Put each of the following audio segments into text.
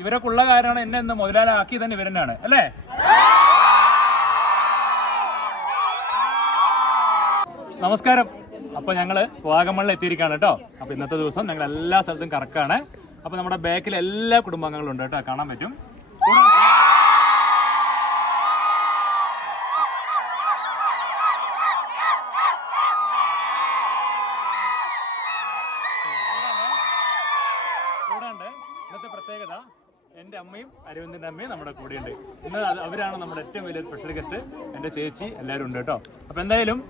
ഇവരൊക്കെ ഉള്ള കാര്യമാണ് എന്നെ ഇന്ന് മുതലാളാക്കി തന്നെ ഇവരെന്നാണ് അല്ലേ? നമസ്കാരം. അപ്പൊ ഞങ്ങള് വാഗമണ്ണിൽ എത്തിയിരിക്കുകയാണ് കേട്ടോ. അപ്പൊ ഇന്നത്തെ ദിവസം ഞങ്ങൾ എല്ലാ സ്ഥലത്തും കറക്കാണ്. അപ്പൊ നമ്മുടെ ബാക്കിൽ എല്ലാ കുടുംബാംഗങ്ങളും ഉണ്ട് കേട്ടോ, കാണാൻ പറ്റും. കൂടാണ്ട് ഇന്നത്തെ പ്രത്യേകത, എൻ്റെ അമ്മയും അരവിന്ദൻ്റെ അമ്മയും നമ്മുടെ കൂടെയുണ്ട്. ഇന്ന് അവരാണ് നമ്മുടെ ഏറ്റവും വലിയ സ്പെഷ്യൽ ഗസ്റ്റ്. എൻ്റെ ചേച്ചി എല്ലാവരും ഉണ്ട് കേട്ടോ. അപ്പൊ എന്തായാലും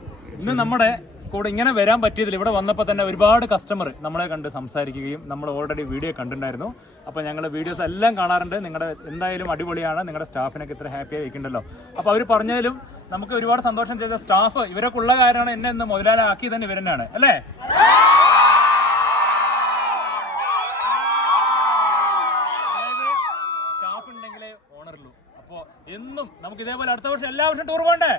ഇന്ന് നമ്മുടെ കൂടെ ഇങ്ങനെ വരാൻ പറ്റിയതിൽ, ഇവിടെ വന്നപ്പോൾ തന്നെ ഒരുപാട് കസ്റ്റമർ നമ്മളെ കണ്ട് സംസാരിക്കുകയും നമ്മൾ ഓൾറെഡി വീഡിയോ കണ്ടിട്ടുണ്ടായിരുന്നു. അപ്പോൾ ഞങ്ങൾ വീഡിയോസ് എല്ലാം കാണാറുണ്ട്. നിങ്ങളുടെ എന്തായാലും അടിപൊളിയാണ്, നിങ്ങളുടെ സ്റ്റാഫിനൊക്കെ ഇത്ര ഹാപ്പിയായി വെക്കുന്നുണ്ടല്ലോ. അപ്പോൾ അവർ പറഞ്ഞാലും നമുക്ക് ഒരുപാട് സന്തോഷം ചെയ്ത സ്റ്റാഫ് ഇവരൊക്കെ ഉള്ള കാര്യമാണ് എന്നെ ഇന്ന് മുതലാളാക്കി തന്നെ ഇവരെന്നാണ് അല്ലേ? സ്റ്റാഫ് ഉണ്ടെങ്കിലേ ഓണറുള്ളൂ. അപ്പോൾ എന്നും നമുക്ക് ഇതേപോലെ അടുത്ത വർഷം എല്ലാ വർഷവും ടൂർ പോകണ്ടേ?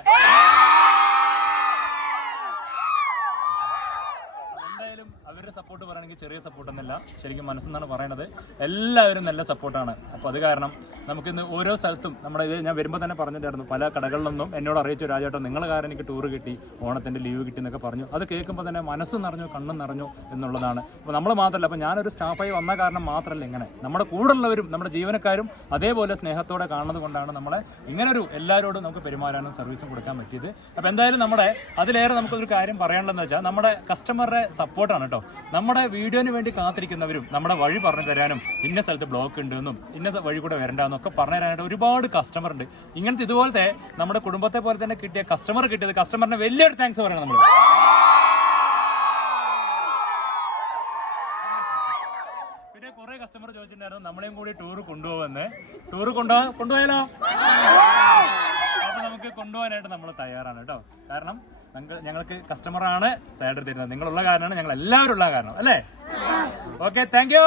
എന്തായാലും അവരുടെ സപ്പോർട്ട് പറയുകയാണെങ്കിൽ ചെറിയ സപ്പോർട്ടൊന്നുമില്ല, ശരിക്കും മനസ്സെന്നാണ് പറയുന്നത്. എല്ലാവരും നല്ല സപ്പോർട്ടാണ്. അപ്പോൾ അത് കാരണം നമുക്കിന്ന് ഓരോ സ്ഥലത്തും നമ്മുടെ ഇത് ഞാൻ വരുമ്പോൾ തന്നെ പറഞ്ഞിട്ടായിരുന്നു, പല കടകളിലൊന്നും എന്നോട് അറിയിച്ചു, രാജേട്ടൻ നിങ്ങളുടെ കാരണം എനിക്ക് ടൂർ കിട്ടി, ഓണത്തിൻ്റെ ലീവ് കിട്ടി എന്നൊക്കെ പറഞ്ഞു. അത് കേൾക്കുമ്പോൾ തന്നെ മനസ്സ് നിറഞ്ഞു, കണ്ണും നിറഞ്ഞു എന്നുള്ളതാണ്. അപ്പോൾ നമ്മൾ മാത്രമല്ല, അപ്പോൾ ഞാനൊരു സ്റ്റാഫായി വന്ന കാരണം മാത്രമല്ല, ഇങ്ങനെ നമ്മുടെ കൂടെയുള്ളവരും നമ്മുടെ ജീവനക്കാരും അതേപോലെ സ്നേഹത്തോടെ കാണുന്നത് കൊണ്ടാണ് നമ്മളെ ഇങ്ങനൊരു എല്ലാവരോടും നമുക്ക് പെരുമാറാനും സർവീസും കൊടുക്കാൻ പറ്റിയത്. അപ്പോൾ എന്തായാലും നമ്മുടെ അതിലേറെ നമുക്കൊരു കാര്യം പറയാനുള്ളതെന്ന് വെച്ചാൽ നമ്മുടെ കസ്റ്റമറുടെ സപ്പോർട്ടാണ് കേട്ടോ. നമ്മുടെ വീഡിയോന് വേണ്ടി കാത്തിരിക്കുന്നവരും നമ്മുടെ വഴി പറഞ്ഞു തരാനും, ഇന്ന സ്ഥലത്ത് ബ്ലോക്ക് ഉണ്ടെന്നും ഇന്ന വഴി കൂടെ വരണ്ടെന്നും ഒക്കെ പറഞ്ഞു തരാനായിട്ട് ഒരുപാട് കസ്റ്റമർ ഉണ്ട്. ഇങ്ങനത്തെ ഇതുപോലത്തെ നമ്മുടെ കുടുംബത്തെ പോലെ തന്നെ കിട്ടിയ കസ്റ്റമർ കിട്ടിയത്, കസ്റ്റമറിന് വലിയൊരു താങ്ക്സ് പറയണം നമ്മൾ. പിന്നെ കുറെ കസ്റ്റമർ ചോദിച്ചിട്ടുണ്ടായിരുന്നു നമ്മളെയും കൂടി ടൂർ കൊണ്ടുപോകുമെന്ന്. ടൂർ കൊണ്ടുപോയാലോ? അപ്പൊ നമുക്ക് കൊണ്ടുപോകാനായിട്ട് നമ്മൾ തയ്യാറാണ് കേട്ടോ. കാരണം ഞങ്ങൾക്ക് കസ്റ്റമറാണ് സാലറി തരുന്നത്, നിങ്ങളുള്ള കാരണമാണ്, ഞങ്ങൾ എല്ലാവരും ഉള്ള കാരണം അല്ലേ? Okay, thank you.